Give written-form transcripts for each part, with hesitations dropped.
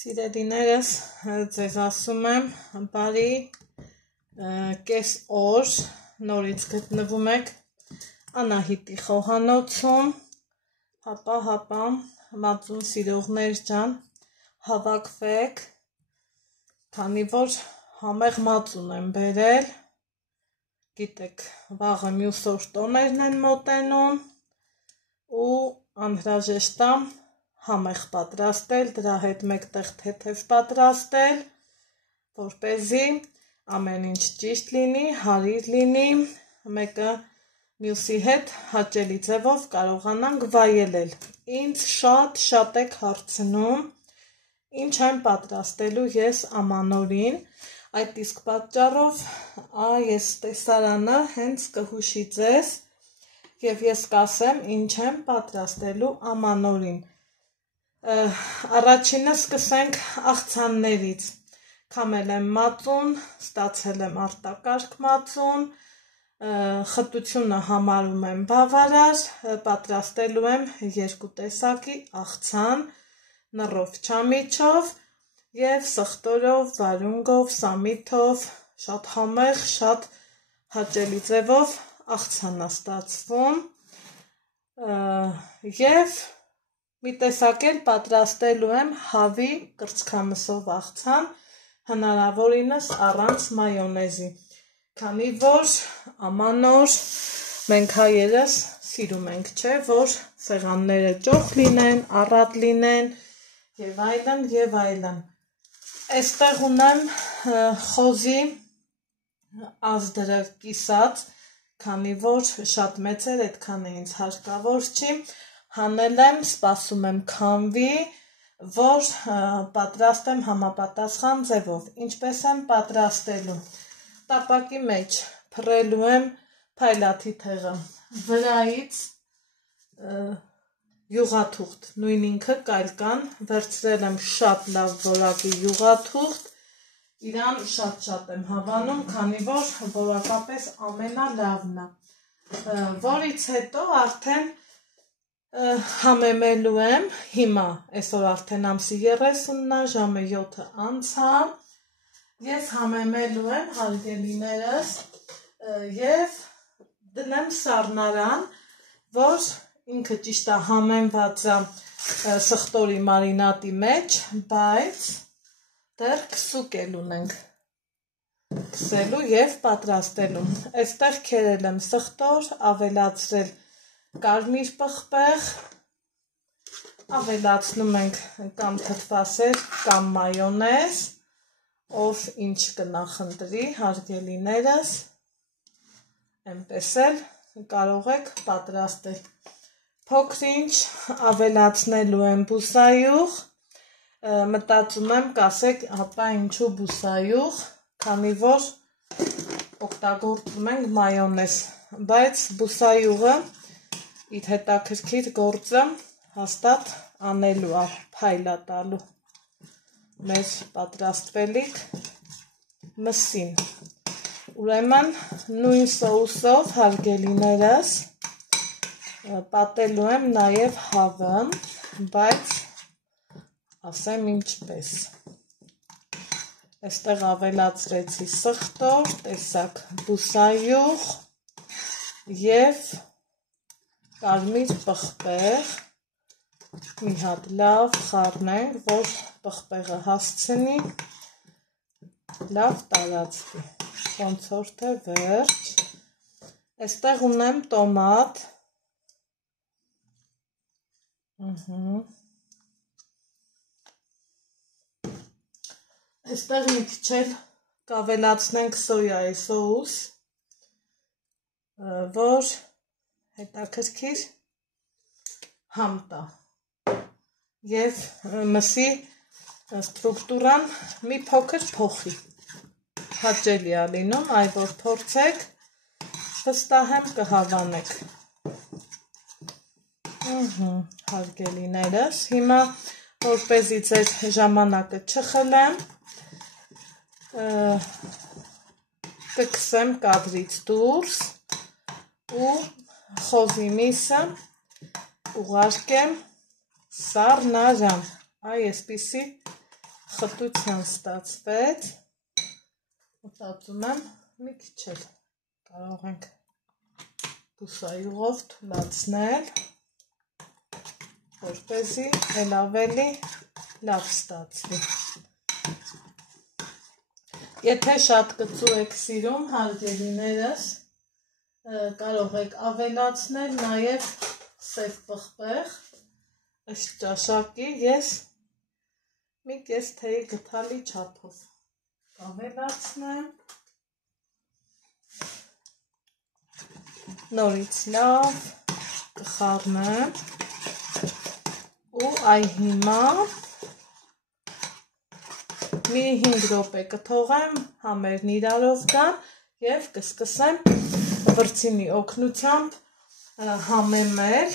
Սիրելիներս, ձեզ ասում եմ բարի կես օր, նորից գտնվում եք Անահիտի խոհանոցում, հապա, մածուն սիրողներ ջան, հավաքվեք, քանի որ համեղ մածուն եմ բերել, գիտեք, վաղը մյուս օր տոներն են մոտենում ու անհրաժեշտ է համեղ պատրաստել, դրա հետ մեկտեղ թեթև պատրաստել, որպեսզի ամեն ինչ ճիշտ լինի, հարիր լինի, մեկը մյուսի հետ հաճելի ձևով կարողանանք վայելել։ Ինձ շատ եք հարցնում, ինչ եմ պատրաստելու ես ամանորին, այդ իսկ պատճառով ես տեսարանը հենց կհուշի ձեզ և ես կասեմ ինչ եմ պատրաստելու ամանորին։ Առաջինը սկսենք աղցաններից, քամել եմ մածուն, ստացել եմ արտակարգ մածուն, խտությունը համարում եմ բավարար, պատրաստելու եմ երկու տեսակի աղցան, նռով չամիչով և սխտորով, վարունգով, սամիթով, շատ համեղ, շատ հաճելի ձևով աղցան է ստացվում և մի տեսակ էլ պատրաստելու եմ հավի կրծքամսով աղցան, հնարավորինս առանց մայոնեզի, քանի որ ամանոր մենք հայերս սիրում ենք, չէ, որ սեղանները ճոխ լինեն, առատ լինեն և այլն։ Այստեղ ունեմ խոզի ազդրը կիսած, քանի որ շատ մեծ էր, այդքան է ինձ հարկավոր չի, հանել եմ, սպասում եմ քամվի, որ պատրաստեմ համապատասխան ձևով։ Ինչպես եմ պատրաստելու։ Տապակի մեջ փռելու եմ փայլաթի թեղը, վրայից յուղաթուղթ, նույն ինքը կայլկան, վերցրել եմ շատ լավ որակի յուղաթուղթ, իրան շատ եմ հավանում, քանի որ որակապես ամենալավն է, որից հետո արդեն համեմելու եմ, հիմա այսօր արդեն ամսի 30-ն է, ժամը 7 անցավ, ես համեմելու եմ հարգելիներս և դնեմ սառնարան, որ ինքը ճիշտ է համեմված է սխտորի մարինատի մեջ, բայց դեռ քսուկ էլ ունենք քսելու և պատրաստելու։ Այստեղ քերել եմ սխտոր, ավելացրել կարմիր պղպեղ, ավելացնում ենք կամ թթվասեր կամ մայոնեզ, ով ինչ կնախընտրի, հարգելիներս, այնպես էլ կարող եք պատրաստել։ Փոքր-ինչ ավելացնելու եմ բուսայուղ, մտածում եմ կասեք, հապա ինչու բուսայուղ, քանի որ օգտագործում ենք մայոնեզ, բայց բուսայուղը իր հետաքրքիր գործը հաստատ անելու է, փայլ է տալու մեր պատրաստվելիք մսին։ Ուրեմն նույն սոուսով հարգելիներս պատելու եմ նաև հավը, բայց ասեմ ինչպես։ Այստեղ ավելացրեցի սխտոր, տեսակ բուսայուղ և կարմիր պղպեղ, մի հատ լավ խառնենք, որ պղպեղը հասցնի, լավ տարածվի, ոնց որ թե վերջ, այստեղ ունեմ տոմատ, այստեղ մի քիչ էլ կավելացնենք սոյայի սոուս, որ հետաքրքիր համ տա և մսի ստրուկտուրան մի փոքր փոխի, հաճելի է լինում, այ որ փորձեք, վստահ եմ կհավանեք։ Հարգելիներս, հիմա որպեսզի ձեր ժամանակը չխլեմ, կքսեմ կադրից դուրս ու խոզի միսը ուղարկեմ սառնարան, այսպիսի խտության ստացվեց, մտածում եմ մի քիչ էլ կարող ենք բուսայուղով թուլացնել, որպեսզի էլ ավելի լավ ստացվի։ Եթե շատ կծու եք սիրում, հարգելիներս, կարող եք ավելացնել նաև սև պղպեղ, ըստ ճաշակի ես մի կես թեյի գթալի չափով ավելացնեմ, նորից լավ կխառնեմ ու այ հիմա մի 5 րոպե կթողեմ համերն իրարով գան և կսկսեմ վրձինի օգնությամբ համեմել,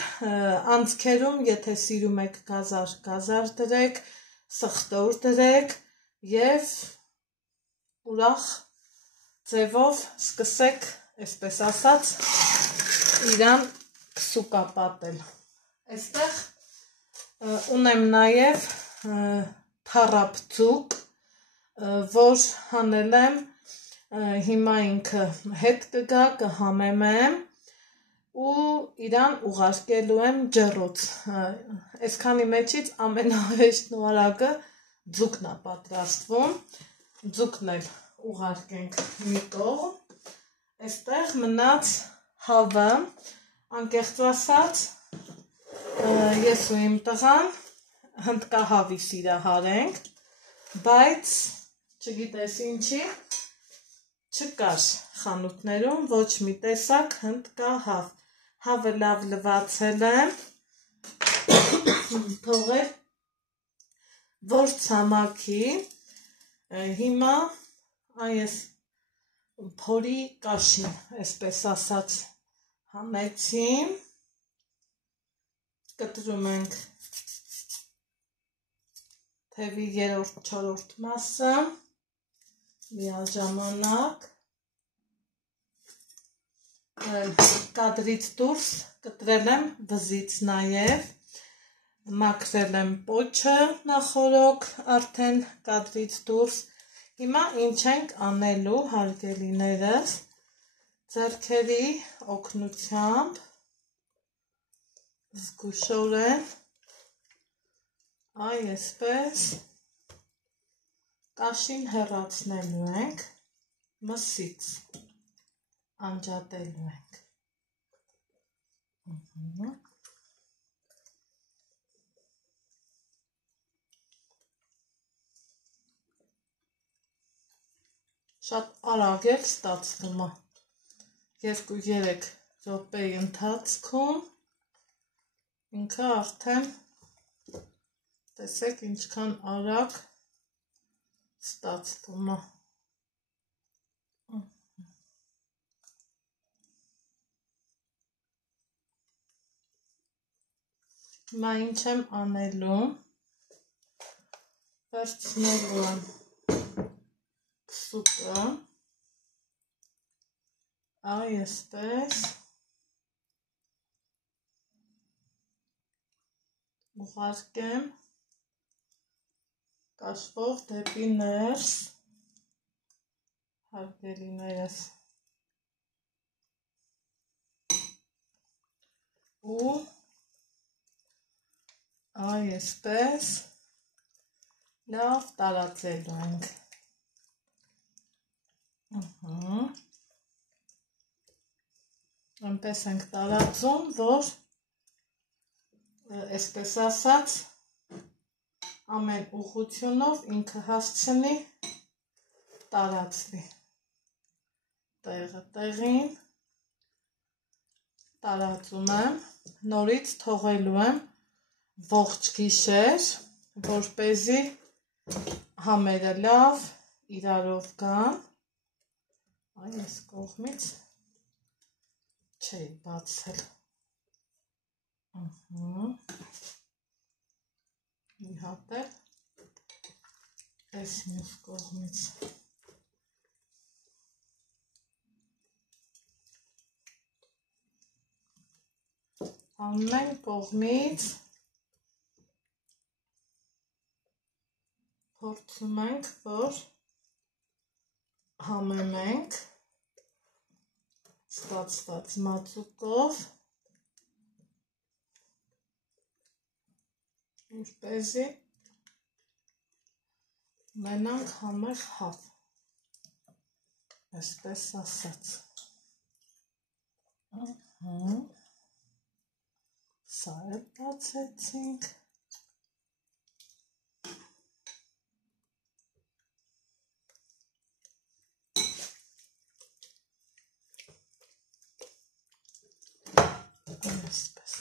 անցքերում եթե սիրում եք գազար դրեք, սխտոր դրեք և ուրախ ձևով սկսեք, այսպես ասած, իրան քսուկապատել։ Այստեղ ունեմ նաև թառապ ձուկ, որ հանել եմ, հիմա ինքը հետ կգա, կհամեմեմ ու իրան ուղարկելու եմ ջեռոց։ Այսքանի մեջից ամենահեշտն ու արագը ձուկն է պատրաստվում, ձուկն էլ ուղարկենք մի կողմ, այստեղ մնաց հավը, անկեղծ ասած, ես ու իմ տղան հնդկահավի սիրահար ենք, բայց չգիտես ինչի չկար խանութներում ոչ մի տեսակ հնդկահավ, հավը լավ լվացել եմ, թողել որ ցամաքի, հիմա այս փորի կաշին, այսպես ասած, համեցին, կտրում ենք թևի 3-4 մասը, միաժամանակ, կադրից դուրս կտրել եմ վզից նաև, մաքրել եմ պոչը նախորոք արդեն կադրից դուրս, հիմա ինչ ենք անելու հարգելիներս, ձեռքերի օգնությամբ զգուշորեն, այ այսպես կաշին հեռացնելու ենք, մսից անջատելու ենք։ Շատ արագ էլ ստացվում է, 2-3 րոպեի ընթացքում ինքը արդեն տեսեք ինչքան արագ ստացվում է։ Հիմա ինչ եմ անելու, վերցնելու եմ քսուկը, այ այսպես ուղարկեմ կաշվող դեպի ներս, հարգելիներս, ու այ այսպես լավ տարածելու ենք։ Այնպես ենք տարածում, որ այսպես ասած ամեն ուղղությունով ինքը հասցնի տարածվի, տեղը տեղին տարածում եմ, նորից թողելու եմ ողջ գիշեր, որպեսզի համերը լավ իրարով գան, այ այս կողմից չէի բացել, մի հատ էլ այս մյուս կողմից, ամեն կողմից փորձում ենք, որ համեմենք ստացված մածուկով, որպեսզի ունենանք համեղ հավ, այսպես ասած։ Սա էլ բացեցինք։ Այսպես։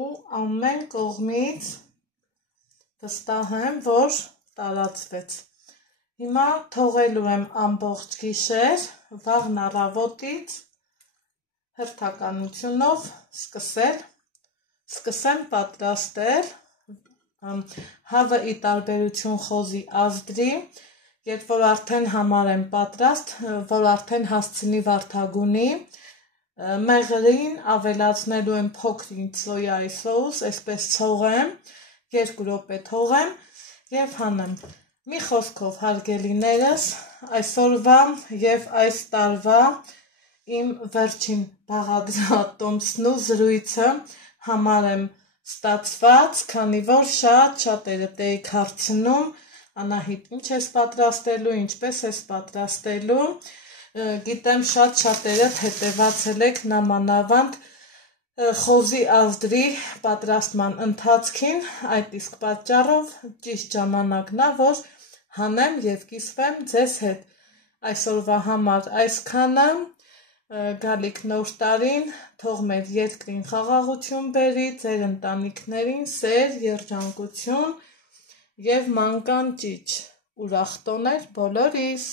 Ու ամեն կողմից վստահ եմ, որ տարածվեց։ Հիմա թողելու եմ ամբողջ գիշեր, վաղն առավոտից հերթականությունով սկսեմ պատրաստել հավը ի տարբերություն խոզի ազդրի, երբ որ արդեն համարեմ պատրաստ, որ արդեն հասցնի վարդագունի, մեղրին ավելացնելու եմ փոքրինչ սոյայի սոուս, այսպես ցողեմ, 2 րոպե թողեմ և հանեմ։ Մի խոսքով հարգելիներս, այսօրվա և այս տարվա իմ վերջին բաղադրատոմսն ու զրույցը համարեմ ստացված, քանի որ շատ էիք հարցնում, Անահիտ, ինչ ես պատրաստելու, ինչպես ես պատրաստելու, գիտեմ շատերդ հետևացել եք նամանավանդ խոզի ազդրի պատրաստման ընթացքին, այդ իսկ պատճառով ճիշտ ժամանակն է, որ հանեմ և կիսվեմ ձեզ հետ։ Այսօրվա համար այսքանը, գալիք նոր տարին, թող մեր երկրին խաղաղություն բերի, ձեր ընտանիքներին սեր, երջանկություն և մանկան ճիչ, ուրախ տոներ բոլորիս։